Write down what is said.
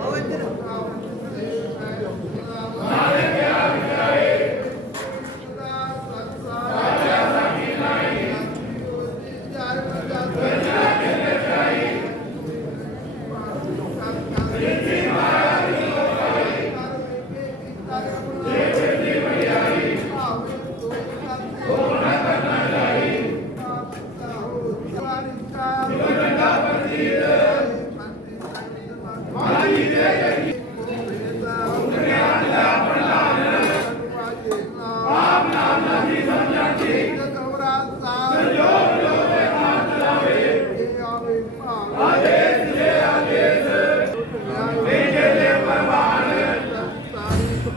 ああ。